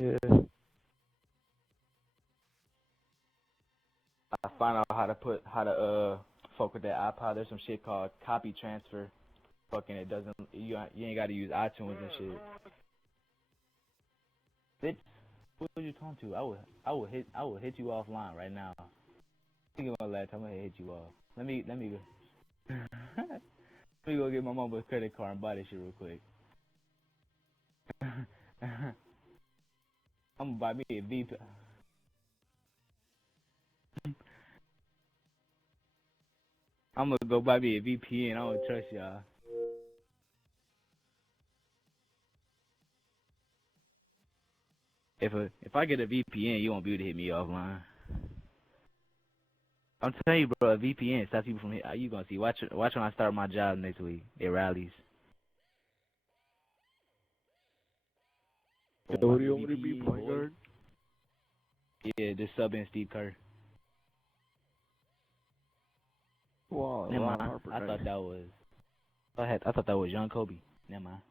Yeah. I find out how to fuck with that iPod. There's some shit called copy transfer. Fucking it doesn't. You ain't got to use iTunes and shit. Bitch, who are you talking to? I will hit you offline right now. Think of my last time I hit you off. Let me go. Let me go get my mama's credit card and buy this shit real quick. I'm gonna buy me a VP. I'm gonna go buy me a VPN. I don't trust y'all. If I get a VPN, you won't be able to hit me offline. I'm telling you, bro, a VPN stops people from hitting. You gonna see? Watch when I start my job next week. It rallies. Who do you want me to be, point guard? Yeah, just sub in Steve Kerr. Wow, Never mind. Harper, I thought that was. I thought that was Young Kobe. Never mind.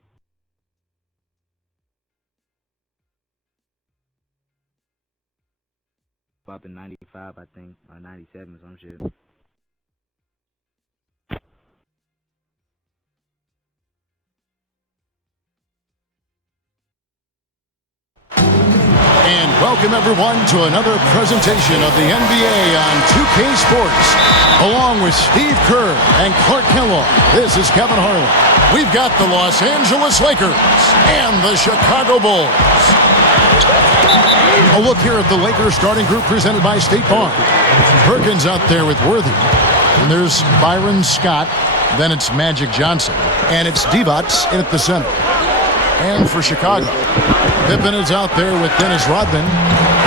About in 95, I think, or 97 or some shit. And welcome everyone to another presentation of the NBA on 2K Sports. Along with Steve Kerr and Clark Kellogg, this is Kevin Harlan. We've got the Los Angeles Lakers and the Chicago Bulls. A look here at the Lakers starting group presented by State Farm. Perkins out there with Worthy. And there's Byron Scott. Then it's Magic Johnson. And it's Divac in at the center. And for Chicago, Pippen is out there with Dennis Rodman.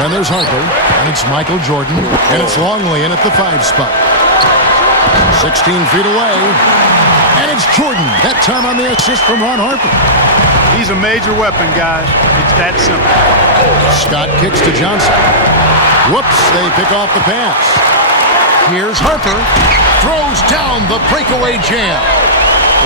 Then there's Harper. And it's Michael Jordan. And it's Longley in at the 5 spot. 16 feet away. And it's Jordan. That time on the assist from Ron Harper. He's a major weapon, guys. It's that simple. Scott kicks to Johnson. Whoops, they pick off the pass. Here's Harper. Throws down the breakaway jam.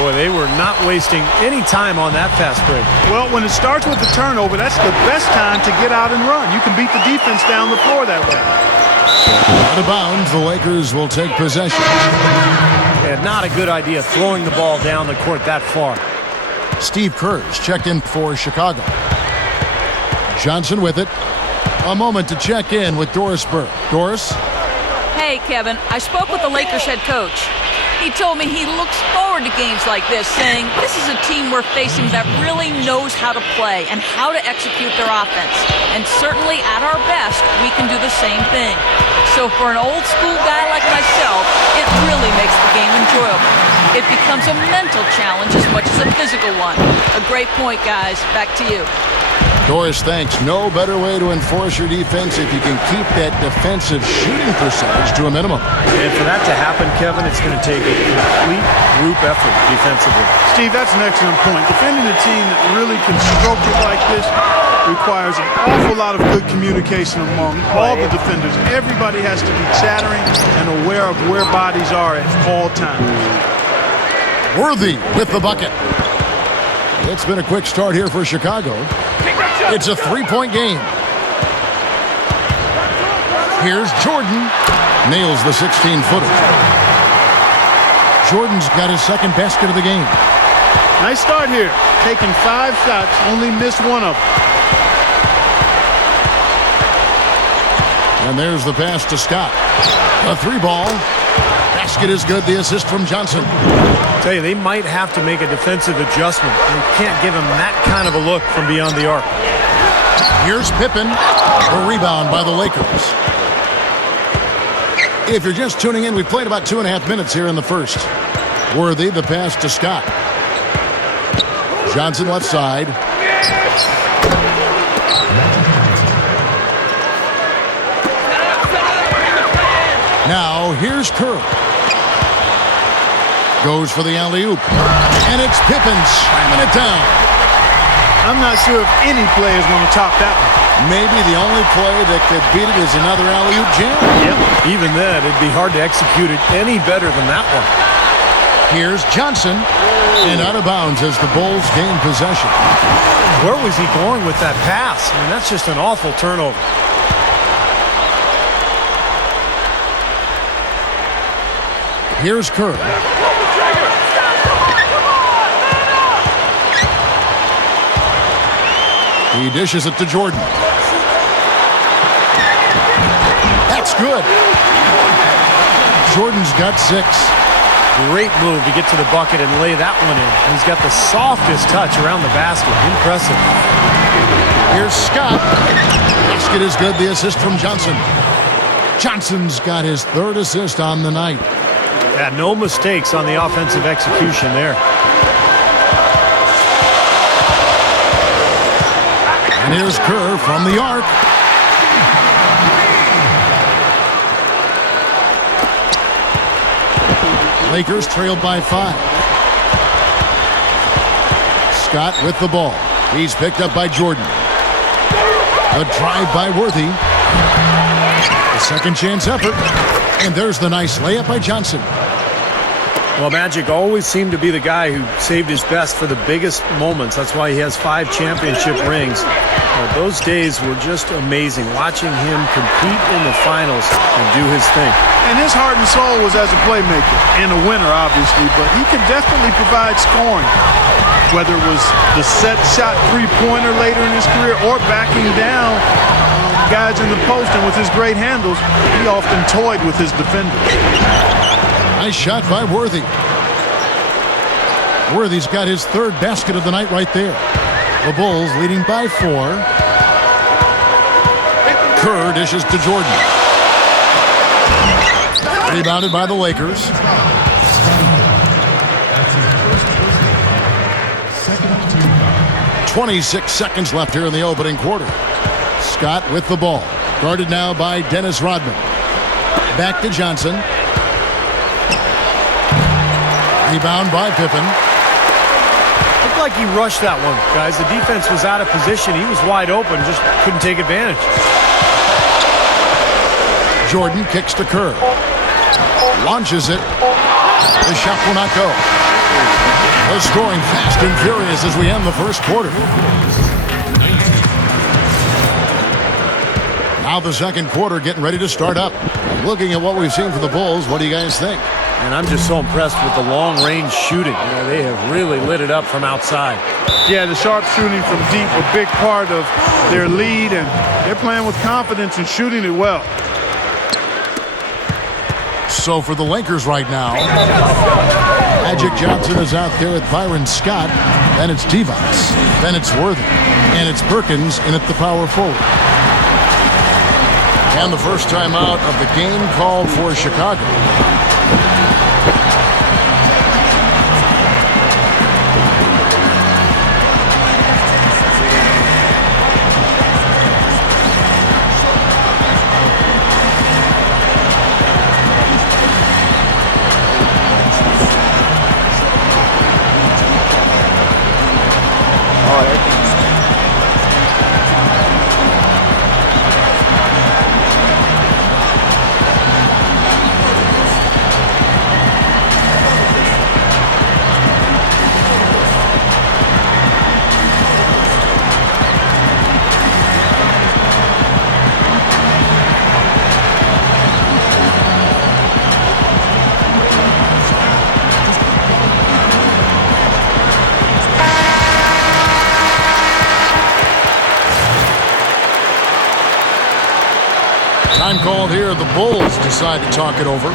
Boy, they were not wasting any time on that fast break. Well, when it starts with the turnover, that's the best time to get out and run. You can beat the defense down the floor that way. Out of bounds, the Lakers will take possession. And not a good idea throwing the ball down the court that far. Steve Kerr's checked in for Chicago. Johnson with it. A moment to check in with Doris Burke. Doris? Hey, Kevin. I spoke with the Lakers head coach. He told me he looks forward to games like this, saying this is a team we're facing that really knows how to play and how to execute their offense. And certainly at our best, we can do the same thing. So for an old school guy like myself, it really makes the game enjoyable. It becomes a mental challenge as much as a physical one. A great point, guys. Back to you. Doris thanks. No better way to enforce your defense if you can keep that defensive shooting percentage to a minimum. And for that to happen, Kevin, it's going to take a complete group effort defensively. Steve, that's an excellent point. Defending a team that really can stroke it like this requires an awful lot of good communication among all the defenders. Everybody has to be chattering and aware of where bodies are at all times. Worthy with the bucket. It's been a quick start here for Chicago. It's a 3-point game. Here's Jordan. Nails the 16-footer. Jordan's got his second basket of the game. Nice start here. Taking 5 shots, only missed one of them. And there's the pass to Scott. A 3-ball. Basket is good. The assist from Johnson. I tell you, they might have to make a defensive adjustment. They can't give him that kind of a look from beyond the arc. Here's Pippen. A rebound by the Lakers. If you're just tuning in, we've played about 2.5 minutes here in the first. Worthy, the pass to Scott. Johnson left side. Now, here's Kerr. Goes for the alley-oop. And it's Pippen slamming it down. I'm not sure if any play is going to top that one. Maybe the only play that could beat it is another alley-oop jam. Yep. Even then, it'd be hard to execute it any better than that one. Here's Johnson. And out of bounds as the Bulls gain possession. Where was he going with that pass? I mean, that's just an awful turnover. Here's Kerr. He dishes it to Jordan. That's good. Jordan's got 6. Great move to get to the bucket and lay that one in. He's got the softest touch around the basket. Impressive. Here's Scott. Basket is good. The assist from Johnson. Johnson's got his 3rd assist on the night. Yeah, no mistakes on the offensive execution there. And here's Kerr from the arc. Lakers trailed by 5. Scott with the ball. He's picked up by Jordan. A drive by Worthy. A second chance effort. And there's the nice layup by Johnson. Well, Magic always seemed to be the guy who saved his best for the biggest moments. That's why he has 5 championship rings. Those days were just amazing, watching him compete in the finals and do his thing. And his heart and soul was as a playmaker and a winner, obviously, but he could definitely provide scoring. Whether it was the set shot three-pointer later in his career or backing down guys in the post, and with his great handles, he often toyed with his defenders. Nice shot by Worthy. Worthy's got his 3rd basket of the night right there. The Bulls leading by 4. Kerr dishes to Jordan. Rebounded by the Lakers. 26 seconds left here in the opening quarter. Scott with the ball. Guarded now by Dennis Rodman. Back to Johnson. Rebound by Pippen. Looked like he rushed that one, guys. The defense was out of position. He was wide open, just couldn't take advantage. Jordan kicks to Kerr. Launches it. The shot will not go. The scoring fast and furious as we end the first quarter. Now the second quarter getting ready to start up. Looking at what we've seen for the Bulls, what do you guys think? And I'm just so impressed with the long-range shooting. They have really lit it up from outside. Yeah, the sharp shooting from deep, a big part of their lead, and they're playing with confidence and shooting it well. So for the Lakers right now, Magic Johnson is out there with Byron Scott. Then it's Divac. Then it's Worthy. And it's Perkins in at the power forward. And the first time out of the game called for Chicago. Time called here. The Bulls decide to talk it over.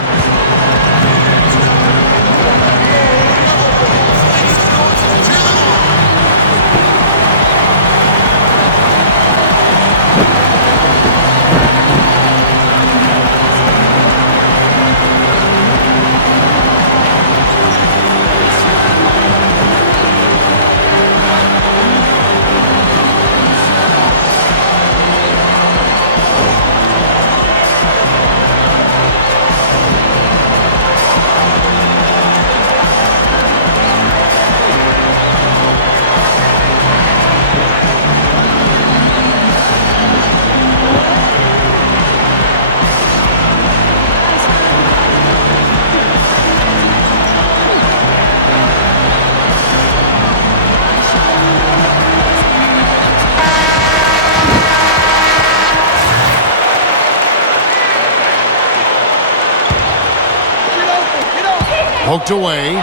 Poked away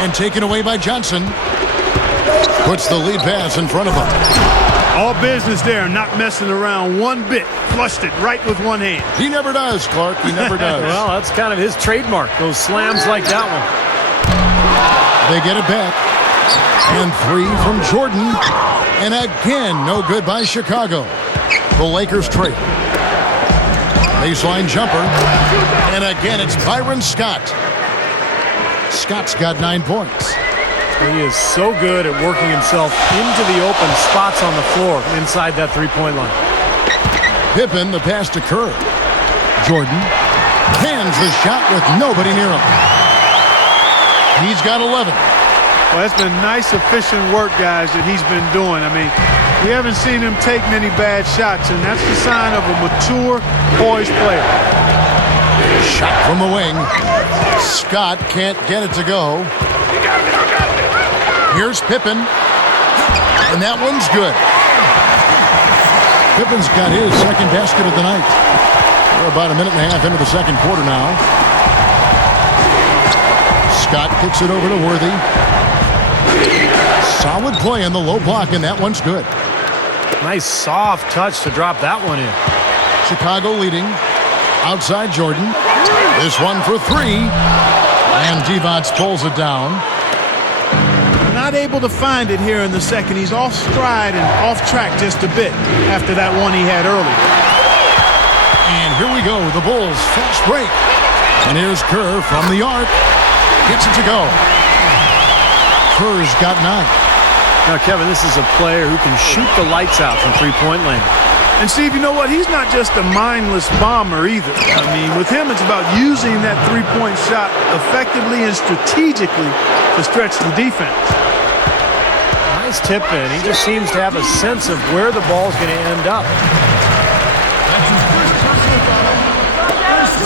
and taken away by Johnson. Puts the lead pass in front of him. All business there, not messing around one bit. Flushed it right with one hand. He never does, Clark. He never does. Well, that's kind of his trademark, those slams like that one. They get it back. And 3 from Jordan. And again, no good by Chicago. The Lakers trail. Baseline jumper. And again, it's Byron Scott. Scott's got 9 points. He is so good at working himself into the open spots on the floor inside that three-point line. Pippen, the pass to Kerr. Jordan hands the shot with nobody near him. He's got 11. Well, that's been nice, efficient work, guys, that he's been doing. I mean, we haven't seen him take many bad shots, and that's the sign of a mature, poised player. Shot from the wing. Scott can't get it to go. Here's Pippen, and that one's good. Pippen's got his second basket of the night. We're about a minute and a half into the second quarter now. Scott kicks it over to Worthy. Solid play in the low block, and that one's good. Nice soft touch to drop that one in. Chicago leading. Outside Jordan. This one for 3. And Divac pulls it down. Not able to find it here in the second. He's off stride and off track just a bit after that one he had early. And here we go. The Bulls fast break. And here's Kerr from the arc. Gets it to go. Kerr's got 9. Now, Kevin, this is a player who can shoot the lights out from three-point land. And Steve, you know what? He's not just a mindless bomber either. I mean, with him, it's about using that three-point shot effectively and strategically to stretch the defense. Nice tip in. He just seems to have a sense of where the ball's going to end up.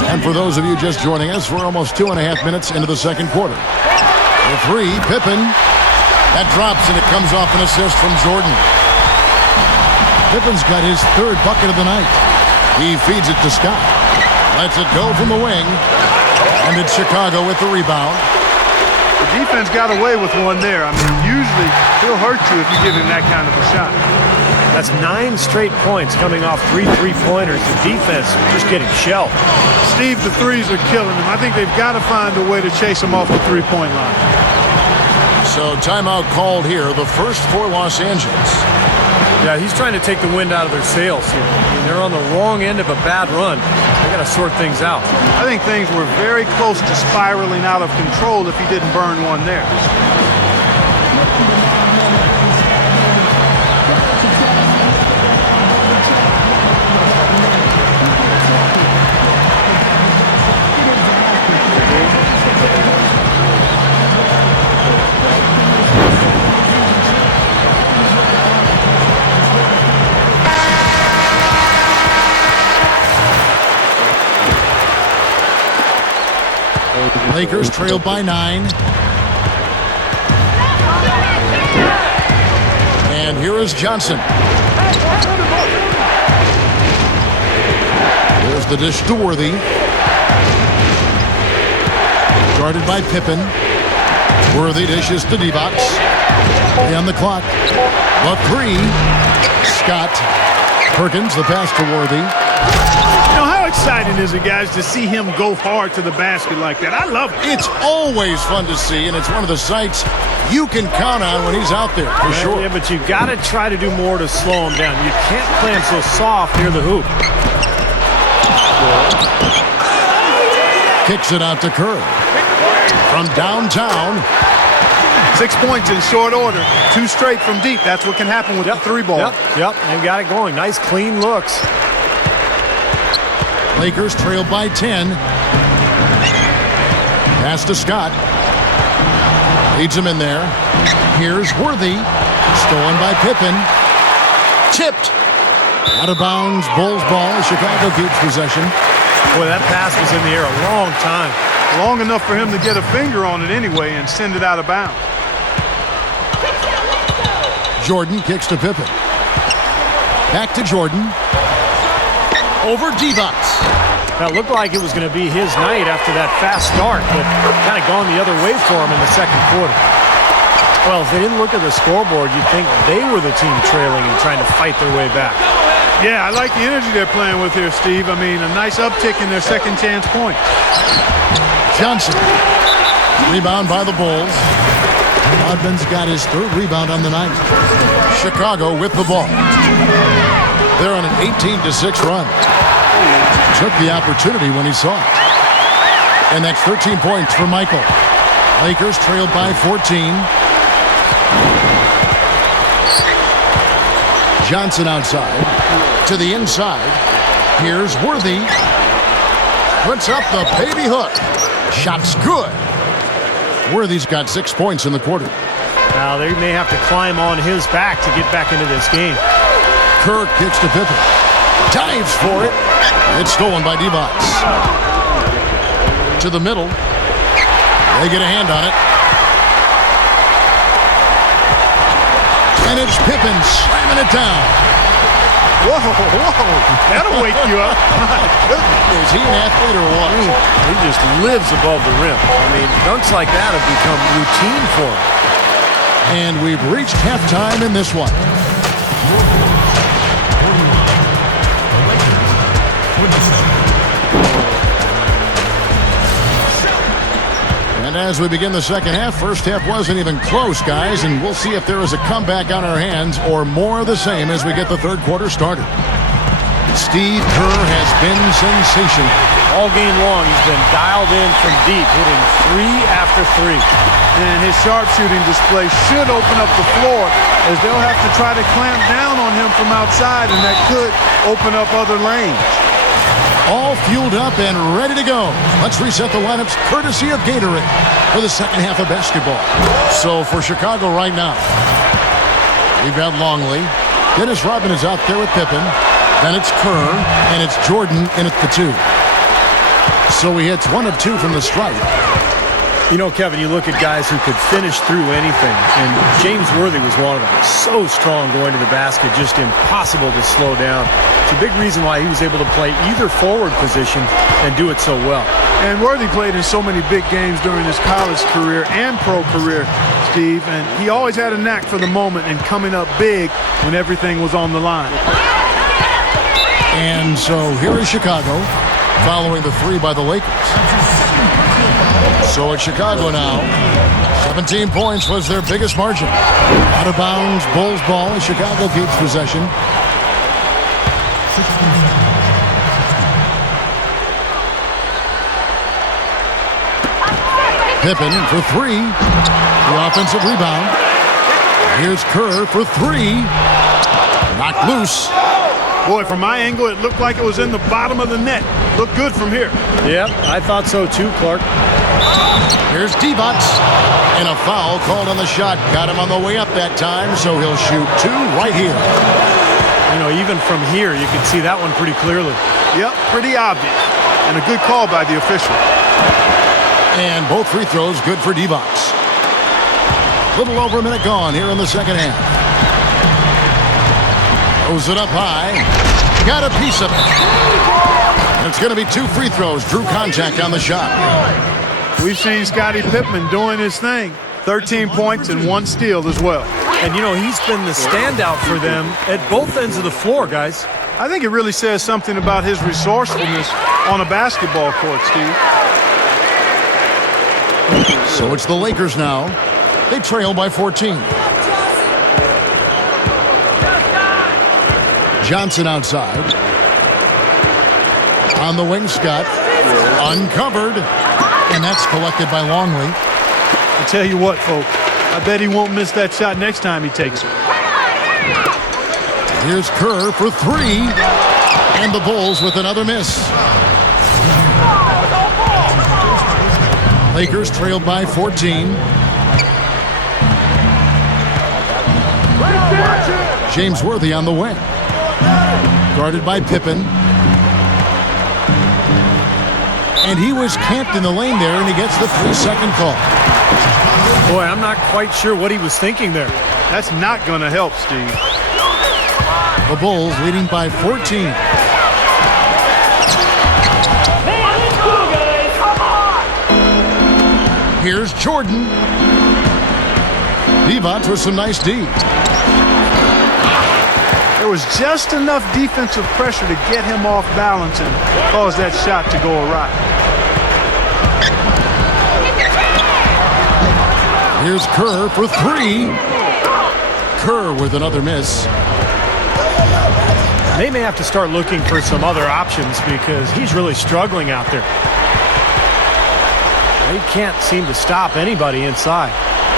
And for those of you just joining us, we're almost 2.5 minutes into the second quarter. The 3, Pippen. That drops, and it comes off an assist from Jordan. Pippen's got his 3rd bucket of the night. He feeds it to Scott. Lets it go from the wing. And it's Chicago with the rebound. The defense got away with one there. I mean, usually he'll hurt you if you give him that kind of a shot. That's 9 straight points coming off 3 three-pointers. The defense just getting shelled. Steve, the threes are killing him. I think they've got to find a way to chase him off the three-point line. So timeout called here, the first for Los Angeles. Yeah, he's trying to take the wind out of their sails here. I mean, they're on the wrong end of a bad run. They got to sort things out. I think things were very close to spiraling out of control if he didn't burn one there. Lakers trail by 9. And here is Johnson. Here's the dish to Worthy. Guarded by Pippen. Worthy dishes to Divac. Play on the clock. The 3. Scott. Perkins, the pass to Worthy. You know, how exciting is it, guys, to see him go hard to the basket like that? I love it. It's always fun to see, and it's one of the sights you can count on when he's out there, for sure. Yeah, but you've got to try to do more to slow him down. You can't play him so soft near the hoop. Kicks it out to Kerr. From downtown. 6 points in short order. 2 straight from deep. That's what can happen with the 3 ball. Yep, they've got it going. Nice, clean looks. Lakers trail by 10. Pass to Scott. Leads him in there. Here's Worthy. Stolen by Pippen. Tipped. Out of bounds. Bulls ball. Chicago keeps possession. Boy, that pass was in the air a long time. Long enough for him to get a finger on it anyway and send it out of bounds. Jordan kicks to Pippen. Back to Jordan. Over Divac. That looked like it was going to be his night after that fast start, but kind of gone the other way for him in the second quarter. Well, if they didn't look at the scoreboard, you'd think they were the team trailing and trying to fight their way back. Yeah, I like the energy they're playing with here, Steve. I mean, a nice uptick in their second chance point. Johnson. Rebound by the Bulls. Rodman's got his third rebound on the night. Chicago with the ball. They're on an 18-6 run. Took the opportunity when he saw it. And that's 13 points for Michael. Lakers trailed by 14. Johnson outside. To the inside. Here's Worthy. Puts up the baby hook. Shot's good. Worthy's got 6 points in the quarter. Now they may have to climb on his back to get back into this game. Kirk kicks to Pippen. Dives for it. It's stolen by Divac. To the middle. They get a hand on it. And it's Pippen slamming it down. Whoa, that'll wake you up. My goodness. Is he an athlete or what? He just lives above the rim. I mean, dunks like that have become routine for him. And we've reached halftime in this one. And as we begin the second half, first half wasn't even close, guys, and we'll see if there is a comeback on our hands or more of the same as we get the third quarter started. Steve Kerr has been sensational. All game long, he's been dialed in from deep, hitting 3 after 3. And his sharpshooting display should open up the floor, as they'll have to try to clamp down on him from outside, and that could open up other lanes. All fueled up and ready to go. Let's reset the lineups courtesy of Gatorade for the second half of basketball. So for Chicago right now, we've got Longley. Dennis Rodman is out there with Pippen. Then it's Kerr, and it's Jordan in at the 2. So he hits 1 of 2 from the stripe. You know, Kevin, you look at guys who could finish through anything, and James Worthy was one of them. So strong going to the basket, just impossible to slow down. It's a big reason why he was able to play either forward position and do it so well. And Worthy played in so many big games during his college career and pro career, Steve, and he always had a knack for the moment and coming up big when everything was on the line. And so here is Chicago following the 3 by the Lakers. So it's Chicago now. 17 points was their biggest margin. Out of bounds, Bulls ball as Chicago keeps possession. Pippen for 3. The offensive rebound. Here's Kerr for 3. Knocked loose. Boy, from my angle, it looked like it was in the bottom of the net. Looked good from here. Yep, I thought so too, Clark. Here's Divac. And a foul called on the shot. Got him on the way up that time, so he'll shoot 2 right here. You know, even from here, you can see that one pretty clearly. Yep, pretty obvious. And a good call by the official. And both free throws good for Divac. Little over a minute gone here in the second half. Throws it up high. Got a piece of it. It's going to be 2 free throws. Drew contact on the shot. We've seen Scottie Pippen doing his thing. 13 points and 1 steal as well. And, you know, he's been the standout for them at both ends of the floor, guys. I think it really says something about his resourcefulness on a basketball court, Steve. So it's the Lakers now. They trail by 14. Johnson outside. On the wing, Scott. Uncovered. And that's collected by Longley. I tell you what, folks. I bet he won't miss that shot next time he takes it. Here's Kerr for 3. And the Bulls with another miss. Lakers trailed by 14. James Worthy on the wing. Guarded by Pippen. And he was camped in the lane there, and he gets the 3-second call. Boy, I'm not quite sure what he was thinking there. That's not going to help, Steve. The Bulls leading by 14. Here's Jordan. Divac with some nice D. There was just enough defensive pressure to get him off balance and cause that shot to go awry. Here's Kerr for 3. Kerr with another miss. They may have to start looking for some other options because he's really struggling out there. They can't seem to stop anybody inside.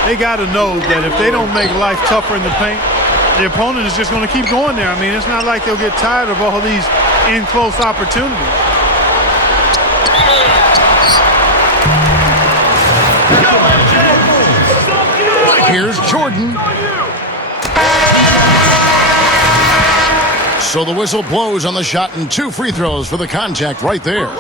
They got to know that if they don't make life tougher in the paint, the opponent is just going to keep going there. I mean, it's not like they'll get tired of all these in-close opportunities. Here's Jordan. So the whistle blows on the shot and 2 free throws for the contact right there.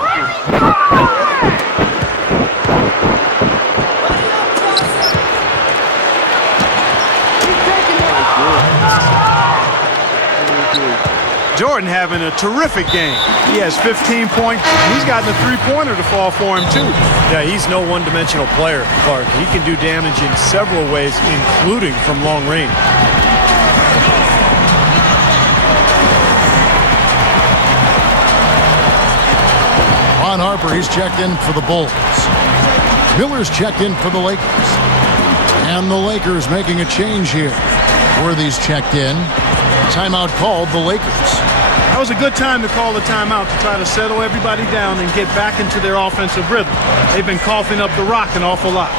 Jordan having a terrific game. He has 15 points. He's gotten a three-pointer to fall for him, too. Yeah, he's no one-dimensional player, Clark. He can do damage in several ways, including from long range. Ron Harper, he's checked in for the Bulls. Miller's checked in for the Lakers. And the Lakers making a change here. Worthy's checked in. Timeout called the Lakers. That was a good time to call the timeout to try to settle everybody down and get back into their offensive rhythm. They've been coughing up the rock an awful lot.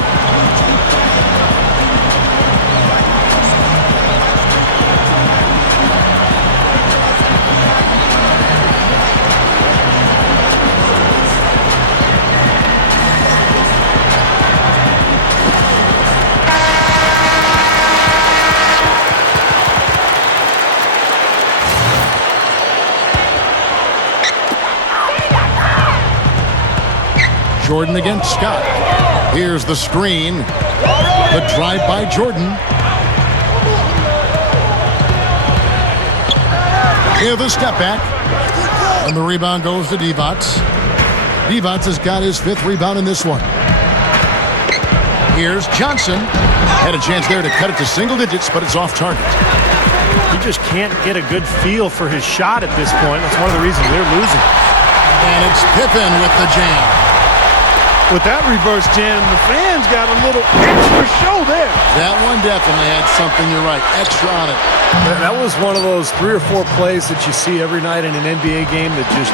Jordan against Scott. Here's the screen. The drive by Jordan. Here the step back. And the rebound goes to Divac. Divac has got his 5th rebound in this one. Here's Johnson. Had a chance there to cut it to single digits, but it's off target. He just can't get a good feel for his shot at this point. That's one of the reasons they're losing. And it's Pippen with the jam. With that reverse jam, the fans got a little extra show there. That one definitely had something, you're right, extra on it. That was one of those 3 or 4 plays that you see every night in an NBA game that just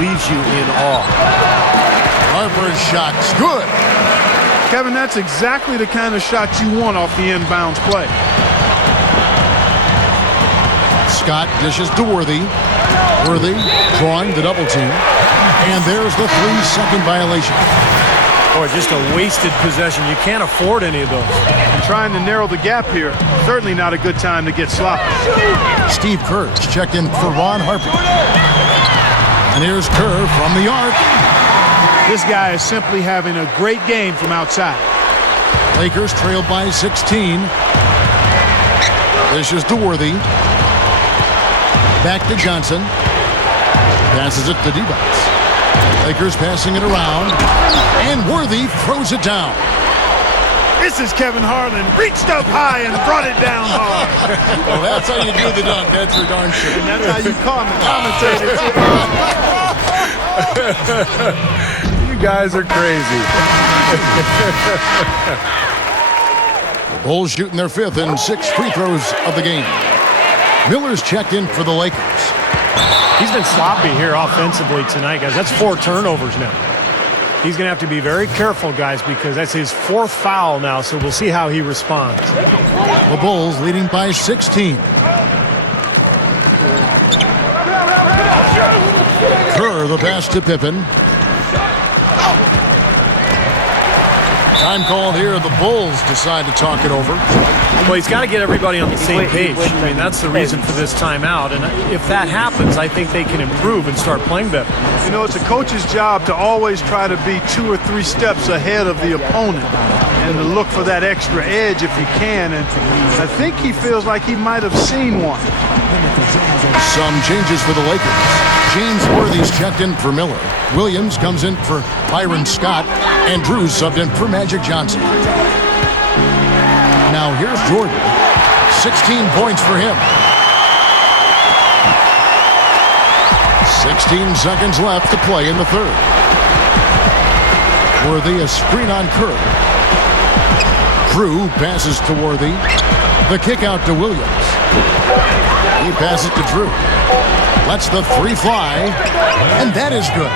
leaves you in awe. Harper's shot's good. Kevin, that's exactly the kind of shot you want off the inbounds play. Scott dishes to Worthy. Worthy drawing the double team. And there's the 3-second violation. Boy, just a wasted possession. You can't afford any of those. And trying to narrow the gap here, certainly not a good time to get sloppy. Steve Kerr's checked in for Ron Harper. And here's Kerr from the arc. This guy is simply having a great game from outside. Lakers trailed by 16. This is to Worthy. Back to Johnson. Passes it to Divac. Lakers passing it around. And Worthy throws it down. This is Kevin Harlan. Reached up high and brought it down hard. Well, that's how you do the dunk. That's for darn sure. And that's how you call the commentator. You guys are crazy. The Bulls shooting their 5th and 6 free throws of the game. Miller's checked in for the Lakers. He's been sloppy here offensively tonight, guys. That's 4 turnovers now. He's going to have to be very careful, guys, because that's his 4th foul now, so we'll see how he responds. The Bulls leading by 16. Kerr, the pass to Pippen. Time called here. The Bulls decide to talk it over. Well, he's got to get everybody on the same page. I mean, that's the reason for this timeout. And if that happens, I think they can improve and start playing better. You know, it's a coach's job to always try to be 2 or 3 steps ahead of the opponent and to look for that extra edge if he can. And I think he feels like he might have seen one. Some changes for the Lakers. James Worthy's checked in for Miller. Williams comes in for Byron Scott. And Drew's subbed in for Magic Johnson. Now here's Jordan. 16 points for him. 16 seconds left to play in the third. Worthy, a screen on Kerr. Drew passes to Worthy. The kick out to Williams. He passes to Drew. Lets the three fly, and that is good.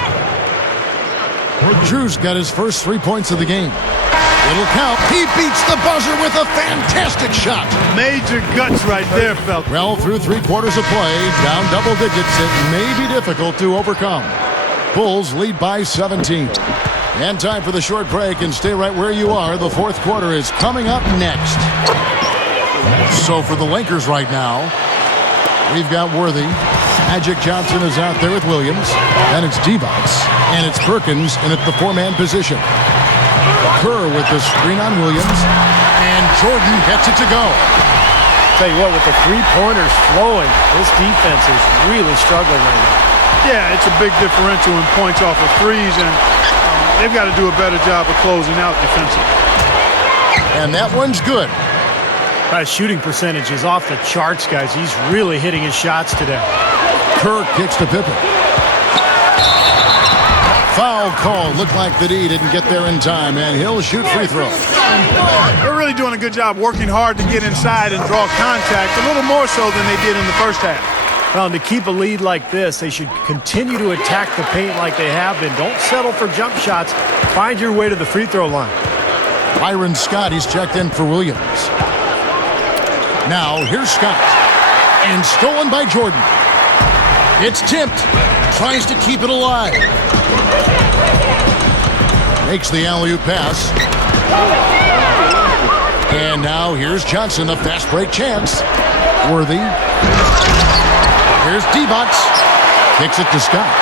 Drew's got his first 3 points of the game. It'll count. He beats the buzzer with a fantastic shot. Major guts right there, fella. Well, through 3 quarters of play, down double digits, it may be difficult to overcome. Bulls lead by 17. And time for the short break, and stay right where you are. The fourth quarter is coming up next. So for the Lakers right now, we've got Worthy. Magic Johnson is out there with Williams. And it's Divac. And it's Perkins in at the 4-man position. Kerr with the screen on Williams. And Jordan gets it to go. Tell you what, with the three-pointers flowing, this defense is really struggling right now. Yeah, it's a big differential in points off of threes, and they've got to do a better job of closing out defensively. And that one's good. His shooting percentage is off the charts, guys. He's really hitting his shots today. Kerr kicks to Pippen. Foul call. Looked like the D didn't get there in time, and he'll shoot free throws. They're really doing a good job working hard to get inside and draw contact, a little more so than they did in the first half. Well, and to keep a lead like this, they should continue to attack the paint like they have been. Don't settle for jump shots. Find your way to the free throw line. Byron Scott, he's checked in for Williams. Now, here's Scott. And stolen by Jordan. It's tipped. Tries to keep it alive. Makes the alley-oop pass. And now here's Johnson, a fast break chance. Worthy. Here's Divac. Kicks it to Scott.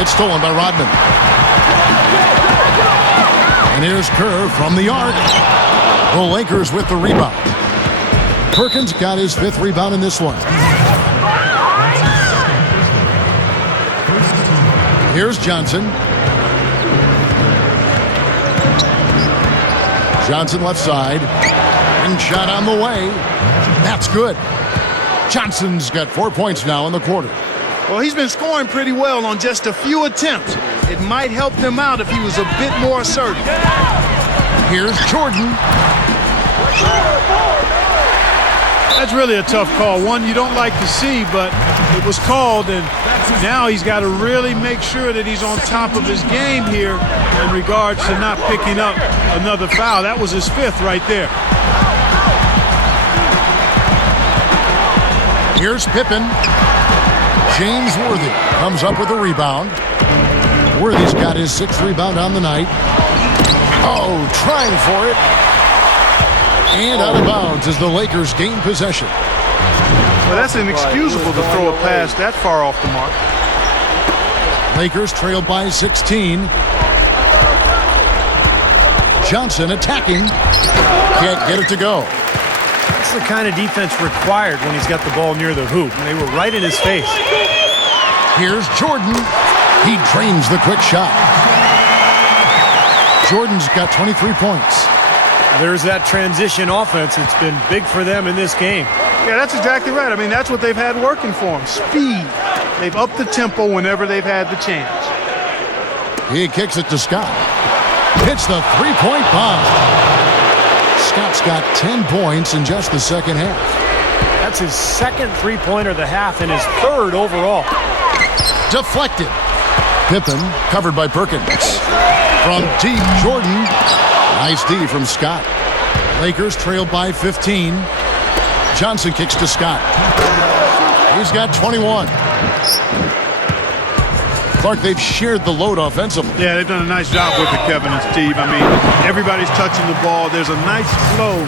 It's stolen by Rodman. And here's Kerr from the arc. The Lakers with the rebound. Perkins got his 5th rebound in this one. Here's Johnson. Johnson left side. And shot on the way. That's good. Johnson's got 4 points now in the quarter. Well, he's been scoring pretty well on just a few attempts. It might help them out if he was a bit more assertive. Here's Jordan. That's really a tough call. One you don't like to see, but it was called, and now he's got to really make sure that he's on top of his game here in regards to not picking up another foul. That was his 5th right there. Here's Pippen. James Worthy comes up with a rebound. Worthy's got his 6th rebound on the night. Oh, trying for it. And out of bounds as the Lakers gain possession. Well, that's inexcusable to throw a pass that far off the mark. Lakers trail by 16. Johnson attacking. Can't get it to go. That's the kind of defense required when he's got the ball near the hoop. And they were right in his face. Here's Jordan. He drains the quick shot. Jordan's got 23 points. There's that transition offense. It's been big for them in this game. Yeah, that's exactly right. I mean, that's what they've had working for them. Speed. They've upped the tempo whenever they've had the chance. He kicks it to Scott. Hits the three-point bomb. Scott's got 10 points in just the second half. That's his 2nd three-pointer of the half and his 3rd overall. Deflected. Pippen covered by Perkins. From deep, Jordan. Nice D from Scott. Lakers trail by 15. Johnson kicks to Scott. He's got 21. Clark, they've shared the load offensively. Yeah, they've done a nice job with it, Kevin and Steve. I mean, everybody's touching the ball. There's a nice flow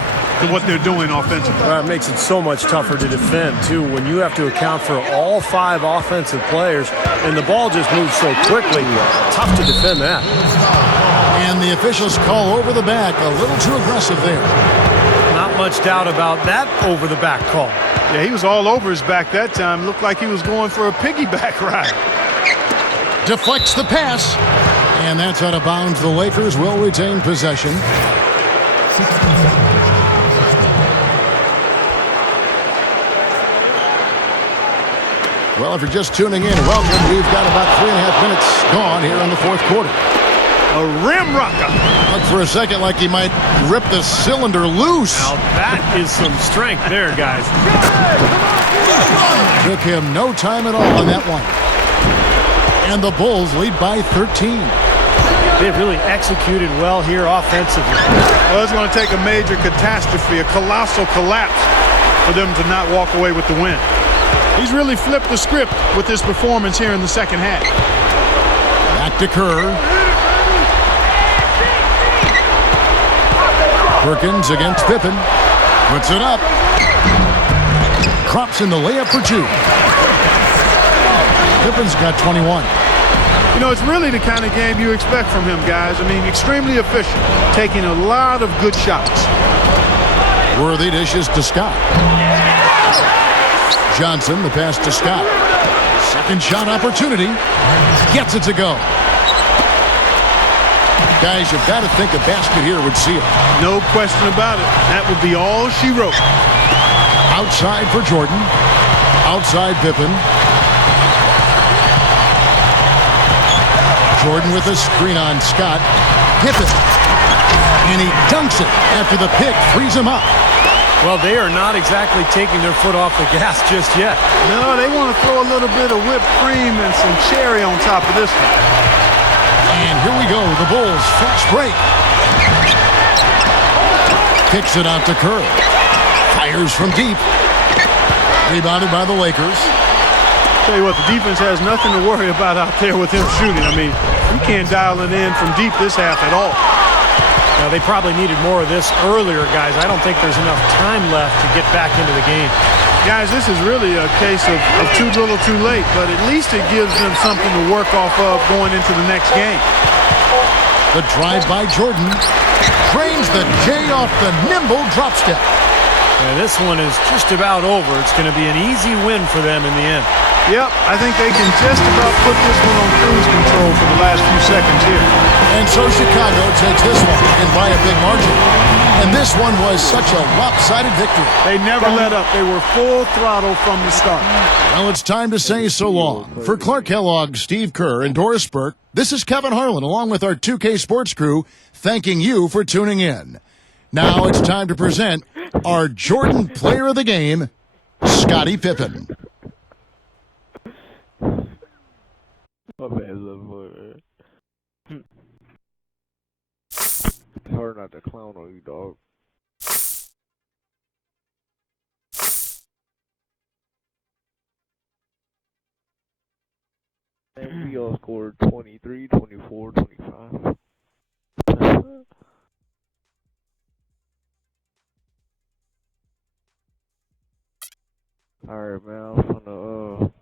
to what they're doing offensively. Well, it makes it so much tougher to defend, too, when you have to account for all 5 offensive players, and the ball just moves so quickly. Tough to defend that. And the officials call over the back. A little too aggressive there. Not much doubt about that over-the-back call. Yeah, he was all over his back that time. Looked like he was going for a piggyback ride. deflects the pass, and that's out of bounds. The Lakers will retain possession. Well, if you're just tuning in, welcome. We've got about 3.5 minutes gone here in the fourth quarter. A rim rocker. Looked for a second like he might rip the cylinder loose. Now that is some strength there, guys. Took him no time at all on that one. And the Bulls lead by 13. They've really executed well here offensively. Well, it's going to take a major catastrophe, a colossal collapse for them to not walk away with the win. He's really flipped the script with this performance here in the second half. Back to Kerr. Perkins against Pippen. Puts it up. Drops in the layup for two. Pippen's got 21. You know, it's really the kind of game you expect from him, guys. I mean, extremely efficient, taking a lot of good shots. Worthy dishes to Scott. Johnson, the pass to Scott. Second shot opportunity. Gets it to go. Guys, you've got to think a basket here would seal. No question about it. That would be all she wrote. Outside for Jordan. Outside Pippen. Jordan with a screen on Scott. Pippen. And he dunks it after the pick frees him up. Well, they are not exactly taking their foot off the gas just yet. No, they want to throw a little bit of whipped cream and some cherry on top of this one. And here we go. The Bulls fast break. Kicks it out to Kerr. Fires from deep. Rebounded by the Lakers. Tell you what, the defense has nothing to worry about out there with him shooting. I mean, you can't dial it in from deep this half at all. Now, they probably needed more of this earlier, guys. I don't think there's enough time left to get back into the game. Guys, this is really a case of too little too late, but at least it gives them something to work off of going into the next game. The drive by Jordan. Drains the J off the nimble drop step. And this one is just about over. It's going to be an easy win for them in the end. Yep, I think they can just about put this one on cruise control for the last few seconds here. And so Chicago takes this one and by a big margin. And this one was such a lopsided victory. They never let up. They were full throttle from the start. Well, it's time to say so long. For Clark Kellogg, Steve Kerr, and Doris Burke, this is Kevin Harlan along with our 2K Sports crew thanking you for tuning in. Now it's time to present our Jordan Player of the Game, Scottie Pippen. My man's up for it. It's hard not to clown on you, dog. And we all scored 23, 24, 25. Alright, man, I'm finna